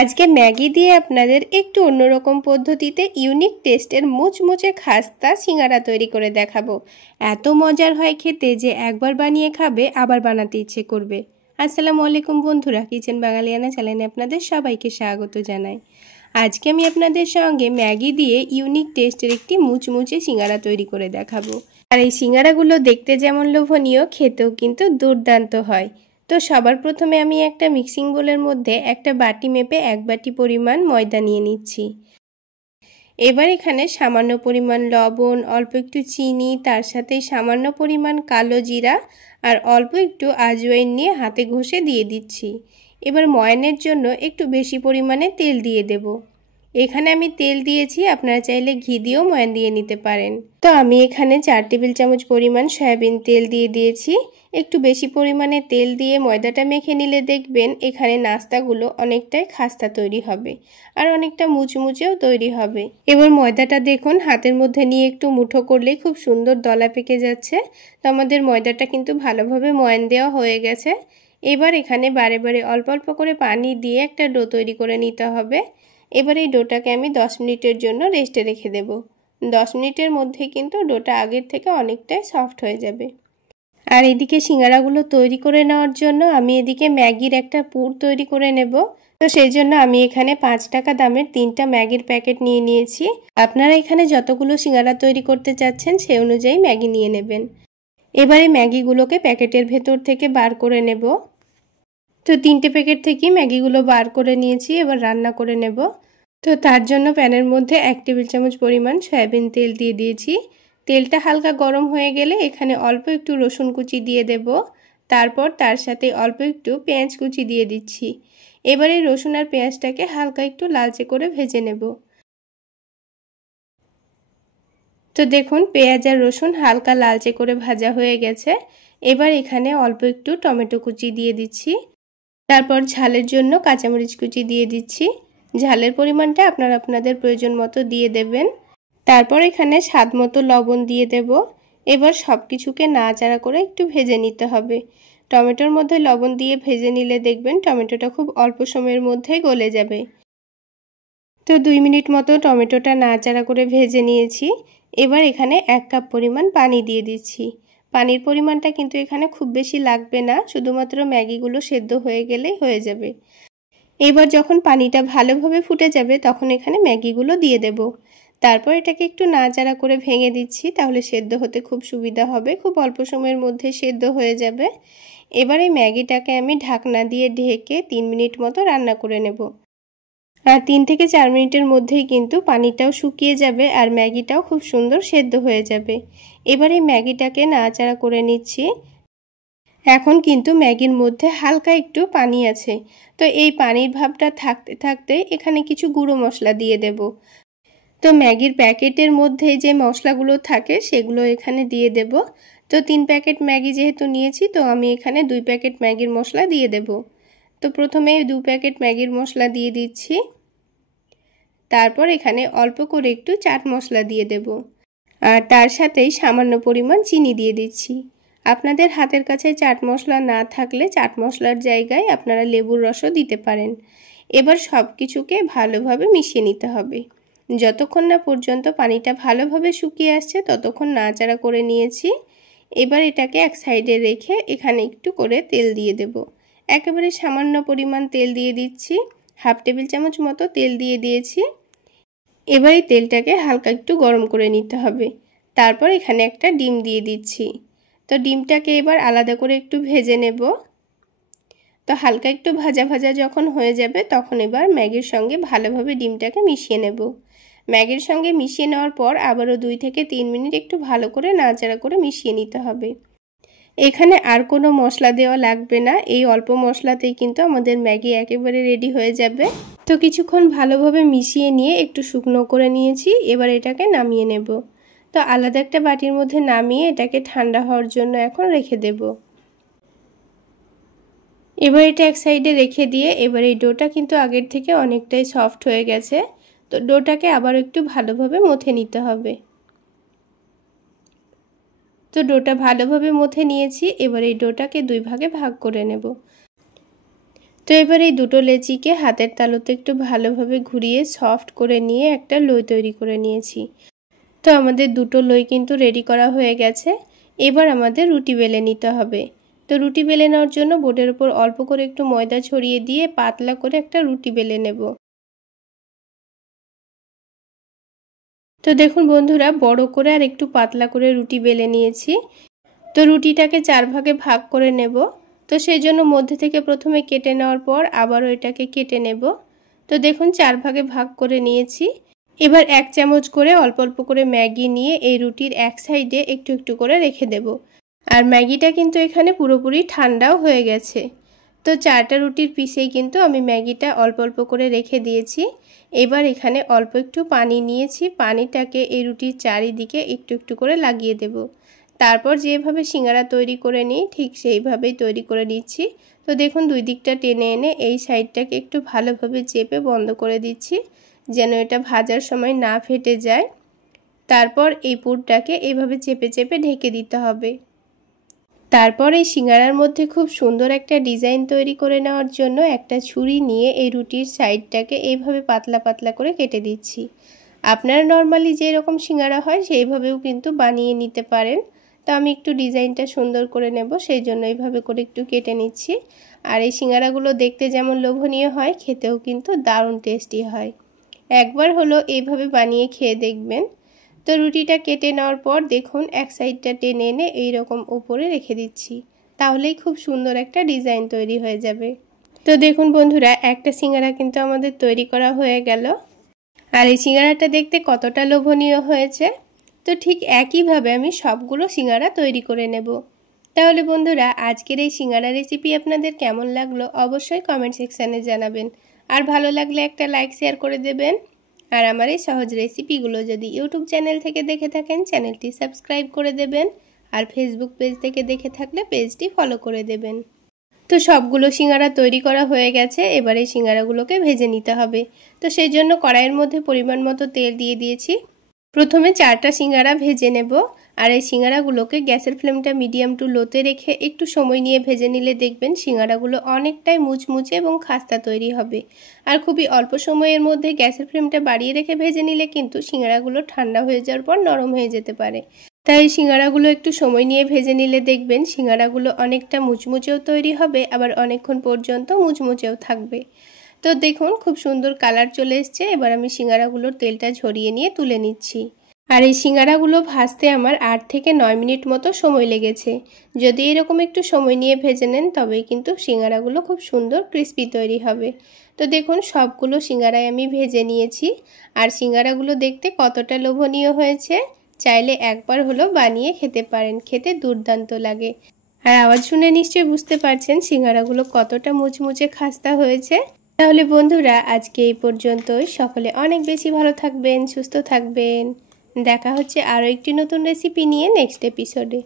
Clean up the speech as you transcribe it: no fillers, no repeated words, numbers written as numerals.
আজকে ম্যাগি দিয়ে আপনাদের একটু অন্যরকম পদ্ধতিতে ইউনিক টেস্টের মুচমুচে খাস্তা সিঙ্গারা তৈরি করে দেখাবো। এত মজার হয় খেতে যে একবার বানিয়ে খাবে আবার বানাতে ইচ্ছে করবে। আসসালামু আলাইকুম বন্ধুরা, কিচেন বাঙালিয়ানা চ্যানেলে আপনাদের সবাইকে স্বাগত জানাই। আজকে আমি আপনাদের সঙ্গে ম্যাগি দিয়ে ইউনিক টেস্টের একটি মুচমুচে সিঙ্গারা তৈরি করে দেখাবো। আর এই সিঙ্গারাগুলো দেখতে যেমন লোভনীয়, খেতেও কিন্তু দুর্দান্ত হয়। তো সবার প্রথমে আমি একটা মিক্সিং বোলের মধ্যে একটা বাটি মেপে 1 বাটি পরিমাণ ময়দা নিয়ে নিচ্ছি। এবার এখানে সামান্য পরিমাণ লবণ, অল্প একটু চিনি, তার সাথে সামান্য পরিমাণ কালো জিরা আর অল্প একটু আজওয়াইন নিয়ে হাতে ঘষে দিয়ে দিচ্ছি। এবার ময়ানের জন্য একটু বেশি পরিমাণে তেল দিয়ে দেব। এখানে আমি তেল দিয়েছি, আপনারা চাইলে ঘি দিয়েও ময়ান দিয়ে নিতে পারেন। তো আমি এখানে 4 টেবিল চামচ পরিমাণ সয়াবিন তেল দিয়ে দিয়েছি। একটু বেশি পরিমাণে তেল দিয়ে ময়দাটা মেখে নিলে দেখবেন এখানে নাস্তাগুলো অনেকটাই খাস্তা তৈরি হবে আর অনেকটা মুচমুচেও তৈরি হবে। এবার ময়দাটা দেখুন হাতের মধ্যে নিয়ে একটু মুঠো করলেই খুব সুন্দর দলা পেকে যাচ্ছে। তো আমাদের ময়দাটা কিন্তু ভালোভাবে ময়ান দেওয়া হয়ে গেছে। এবার এখানে বারে বারে অল্প অল্প করে পানি দিয়ে একটা ডো তৈরি করে নিতে হবে। এবার এই ডোটাকে আমি 10 মিনিটের জন্য রেস্টে রেখে দেব। 10 মিনিটের মধ্যে কিন্তু ডোটা আগের থেকে অনেকটাই সফট হয়ে যাবে। আর এদিকে সিঙ্গারাগুলো তৈরি করে নেওয়ার জন্য আমি এদিকে ম্যাগির একটা পুর তৈরি করে নেব। তো সেই জন্য আমি এখানে 5 টাকা দামের 3টা ম্যাগির প্যাকেট নিয়ে নিয়েছি। আপনারা এখানে যতগুলো সিঙ্গারা তৈরি করতে চাচ্ছেন সেই অনুযায়ী ম্যাগি নিয়ে নেবেন। এবারে ম্যাগিগুলোকে প্যাকেটের ভেতর থেকে বার করে নেব। তো 3টে প্যাকেট থেকে ম্যাগিগুলো বার করে নিয়েছি, এবার রান্না করে নেব। তো তার জন্য প্যানের মধ্যে 1 টেবিল চামচ পরিমাণ সয়াবিন তেল দিয়ে দিয়েছি। তেলটা হালকা গরম হয়ে গেলে এখানে অল্প একটু রসুন কুচি দিয়ে দেব। তারপর তার সাথে অল্প একটু পেঁয়াজ কুচি দিয়ে দিচ্ছি। এবারে রসুন আর পেঁয়াজটাকে হালকা একটু লালচে করে ভেজে নেব। তো দেখুন পেঁয়াজ আর রসুন হালকা লালচে করে ভাজা হয়ে গেছে। এবার এখানে অল্প একটু টমেটো কুচি দিয়ে দিচ্ছি। তারপর ঝালের জন্য কাঁচামরিচ কুচি দিয়ে দিচ্ছি। ঝালের পরিমাণটা আপনারা আপনাদের প্রয়োজন মতো দিয়ে দেবেন। তারপর এখানে স্বাদ মতো লবণ দিয়ে দেব। এবার সব কিছুকে নাড়াচাড়া করে একটু ভেজে নিতে হবে। টমেটোর মধ্যে লবণ দিয়ে ভেজে নিলে দেখবেন টমেটোটা খুব অল্প সময়ের মধ্যেই গলে যাবে। তো 2 মিনিট মতো টমেটোটা নাড়াচাড়া করে ভেজে নিয়েছি। এবার এখানে 1 কাপ পরিমাণ পানি দিয়ে দিচ্ছি। পানির পরিমাণটা কিন্তু এখানে খুব বেশি লাগবে না, শুধুমাত্র ম্যাগিগুলো সেদ্ধ হয়ে গেলেই হয়ে যাবে। এবার যখন পানিটা ভালোভাবে ফুটে যাবে তখন এখানে ম্যাগিগুলো দিয়ে দেব। তারপর এটাকে একটু নাড়াচাড়া করে ভেঙে দিচ্ছি, তাহলে সেদ্ধ হতে খুব সুবিধা হবে, খুব অল্প সময়ের মধ্যে সেদ্ধ হয়ে যাবে। এবার এই ম্যাগিটাকে আমি ঢাকনা দিয়ে ঢেকে 3 মিনিট মতো রান্না করে নেব। আর 3 থেকে 4 মিনিটের মধ্যেই কিন্তু পানিটাও শুকিয়ে যাবে আর ম্যাগিটাও খুব সুন্দর সেদ্ধ হয়ে যাবে। এবার এই ম্যাগিটাকে নাড়াচাড়া করে নিচ্ছি। এখন কিন্তু ম্যাগির মধ্যে হালকা একটু পানি আছে। তো এই পানির ভাবটা থাকতে থাকতে এখানে কিছু গুঁড়ো মশলা দিয়ে দেব। তো ম্যাগির প্যাকেটের মধ্যে যে মশলাগুলো থাকে সেগুলো এখানে দিয়ে দেব। তো 3 প্যাকেট ম্যাগি যেহেতু নিয়েছি, তো আমি এখানে 2 প্যাকেট ম্যাগির মশলা দিয়ে দেব। তো প্রথমে 2 প্যাকেট ম্যাগির মশলা দিয়ে দিচ্ছি। তারপর এখানে অল্প করে একটু চাট মশলা দিয়ে দেব আর তার সাথেই সামান্য পরিমাণ চিনি দিয়ে দিচ্ছি। আপনাদের হাতের কাছে চাট মশলা না থাকলে চাট মশলার জায়গায় আপনারা লেবুর রসও দিতে পারেন। এবার সব কিছুকে ভালোভাবে মিশিয়ে নিতে হবে। যতক্ষণ না পর্যন্ত পানিটা ভালোভাবে শুকিয়ে আসছে ততক্ষণ নাড়াচাড়া করে নিয়েছি। এবার এটাকে এক সাইডে রেখে এখানে একটু করে তেল দিয়ে দেব। একেবারে সামান্য পরিমাণ তেল দিয়ে দিচ্ছি, 1/2 টেবিল চামচ মতো তেল দিয়ে দিয়েছি। এবার এই তেলটাকে হালকা একটু গরম করে নিতে হবে। তারপর এখানে একটা ডিম দিয়ে দিচ্ছি। তো ডিমটাকে এবার আলাদা করে একটু ভেজে নেব। তো হালকা একটু ভাজা ভাজা যখন হয়ে যাবে তখন এবার ম্যাগির সঙ্গে ভালোভাবে ডিমটাকে মিশিয়ে নেব। ম্যাগির সঙ্গে মিশিয়ে নেওয়ার পর আবারও 2 থেকে 3 মিনিট একটু ভালো করে নাড়াচাড়া করে মিশিয়ে নিতে হবে। এখানে আর কোনো মশলা দেওয়া লাগবে না, এই অল্প মশলাতেই কিন্তু আমাদের ম্যাগি একেবারে রেডি হয়ে যাবে। তো কিছুক্ষণ ভালোভাবে মিশিয়ে নিয়ে একটু শুকনো করে নিয়েছি। এবার এটাকে নামিয়ে নেব। তো আলাদা একটা বাটির মধ্যে নামিয়ে এটাকে ঠান্ডা হওয়ার জন্য এখন রেখে দেব। এবার এটা এক সাইডে রেখে দিয়ে এবার এই ডোটা কিন্তু আগের থেকে অনেকটাই সফট হয়ে গেছে। তো ডোটাকে আবার একটু ভালোভাবে মথে নিতে হবে। তো ডোটা ভালোভাবে মথে নিয়েছি। এবার এই ডোটাকে 2 ভাগে ভাগ করে নেব। তো এবার এই দুটো লেচিকে হাতের তালুতে একটু ভালোভাবে ঘুরিয়ে সফট করে নিয়ে একটা লই তৈরি করে নিয়েছি। তো আমাদের দুটো লই কিন্তু রেডি করা হয়ে গেছে। এবার আমাদের রুটি বেলে নিতে হবে। তো রুটি বেলে নেওয়ার জন্য বোর্ডের উপর অল্প করে একটু ময়দা ছড়িয়ে দিয়ে পাতলা করে একটা রুটি বেলে নেব। তো দেখুন বন্ধুরা, বড় করে আর একটু পাতলা করে রুটি বেলে নিয়েছি। তো রুটিটাকে 4 ভাগে ভাগ করে নেব। তো সেই জন্য মধ্যে থেকে প্রথমে কেটে নেওয়ার পর আবারও এটাকে কেটে নেব। তো দেখুন 4 ভাগে ভাগ করে নিয়েছি। এবার 1 চামচ করে অল্প অল্প করে ম্যাগি নিয়ে এই রুটির এক সাইডে একটু একটু করে রেখে দেব। আর ম্যাগিটা কিন্তু এখানে পুরোপুরি ঠান্ডাও হয়ে গেছে। তো 4টা রুটির পিসেই কিন্তু আমি ম্যাগিটা অল্প অল্প করে রেখে দিয়েছি। এবার এখানে অল্প একটু পানি নিয়েছি, পানিটাকে এই রুটির চারিদিকে একটু একটু করে লাগিয়ে দেব। তারপর যেভাবে সিঙ্গারা তৈরি করে নিই ঠিক সেইভাবেই তৈরি করে নিচ্ছি। তো দেখুন দুই দিকটা টেনে এনে এই সাইডটাকে একটু ভালোভাবে চেপে বন্ধ করে দিচ্ছি, যেন এটা ভাজার সময় না ফেটে যায়। তারপর এই পুরটাকে এইভাবে চেপে চেপে ঢেকে দিতে হবে। তারপর এই সিঙ্গারার মধ্যে খুব সুন্দর একটা ডিজাইন তৈরি করে নেওয়ার জন্য একটা ছুরি নিয়ে এই রুটির সাইডটাকে এইভাবে পাতলা পাতলা করে কেটে দিচ্ছি। আপনারা নর্মালি যেরকম সিঙ্গারা হয় সেইভাবেও কিন্তু বানিয়ে নিতে পারেন। তো আমি একটু ডিজাইনটা সুন্দর করে নেব, সেই জন্য এইভাবে করে একটু কেটে নিচ্ছি। আর এই সিঙ্গারাগুলো দেখতে যেমন লোভনীয় হয়, খেতেও কিন্তু দারুণ টেস্টি হয়। একবার হলো এইভাবে বানিয়ে খেয়ে দেখবেন। তো রুটিটা কেটে নেওয়ার পর দেখুন এক সাইডটা টেনে এনে এইরকম উপরে রেখে দিচ্ছি, তাহলেই খুব সুন্দর একটা ডিজাইন তৈরি হয়ে যাবে। তো দেখুন বন্ধুরা, একটা সিঙ্গারা কিন্তু আমাদের তৈরি করা হয়ে গেল। আর এই সিঙ্গারাটা দেখতে কতটা লোভনীয় হয়েছে। তো ঠিক একইভাবে আমি সবগুলো সিঙ্গারা তৈরি করে নেব। তাহলে বন্ধুরা, আজকের এই সিঙ্গারা রেসিপি আপনাদের কেমন লাগলো অবশ্যই কমেন্ট সেকশানে জানাবেন। আর ভালো লাগলে একটা লাইক শেয়ার করে দেবেন। আর আমার এই সহজ রেসিপিগুলো যদি ইউটিউব চ্যানেল থেকে দেখে থাকেন চ্যানেলটি সাবস্ক্রাইব করে দেবেন। আর ফেসবুক পেজ থেকে দেখে থাকলে পেজটি ফলো করে দেবেন। তো সবগুলো সিঙ্গারা তৈরি করা হয়ে গেছে। এবার এই সিঙ্গারাগুলোকে ভেজে নিতে হবে। তো সেই জন্য কড়াইয়ের মধ্যে পরিমাণ মতো তেল দিয়ে দিয়েছি। প্রথমে 4টা সিঙ্গারা ভেজে নেব। আর এই সিঙ্গারাগুলোকে গ্যাসের ফ্লেমটা মিডিয়াম টু লোতে রেখে একটু সময় নিয়ে ভেজে নিলে দেখবেন সিঙ্গারাগুলো অনেকটাই মুচমুচে এবং খাস্তা তৈরি হবে। আর খুবই অল্প সময়ের মধ্যে গ্যাসের ফ্লেমটা বাড়িয়ে রেখে ভেজে নিলে কিন্তু সিঙ্গারাগুলো ঠান্ডা হয়ে যাওয়ার পর নরম হয়ে যেতে পারে। তাই সিঙ্গারাগুলো একটু সময় নিয়ে ভেজে নিলে দেখবেন সিঙ্গারাগুলো অনেকটা মুচমুচেও তৈরি হবে, আবার অনেকক্ষণ পর্যন্ত মুচমুচেও থাকবে। তো দেখুন খুব সুন্দর কালার চলে এসছে। এবার আমি সিঙ্গারাগুলোর তেলটা ঝরিয়ে নিয়ে তুলে নিচ্ছি। আর এই সিঙ্গারাগুলো ভাজতে আমার 8 থেকে 9 মিনিট মতো সময় লেগেছে। যদি এরকম একটু সময় নিয়ে ভেজে নেন তবেই কিন্তু সিঙ্গারাগুলো খুব সুন্দর ক্রিস্পি তৈরি হবে। তো দেখুন সবগুলো সিঙ্গারাই আমি ভেজে নিয়েছি। আর সিঙ্গারাগুলো দেখতে কতটা লোভনীয় হয়েছে। চাইলে একবার হলো বানিয়ে খেতে পারেন, খেতে দুর্দান্ত লাগে। আর আওয়াজ শুনে নিশ্চয়ই বুঝতে পারছেন সিঙ্গারাগুলো কতটা মুচমুচে খাস্তা হয়েছে। তাহলে বন্ধুরা, আজকে এই পর্যন্তই। সকলে অনেক বেশি ভালো থাকবেন, সুস্থ থাকবেন। দেখা হচ্ছে আরও একটি নতুন রেসিপি নিয়ে নেক্সট এপিসোডে।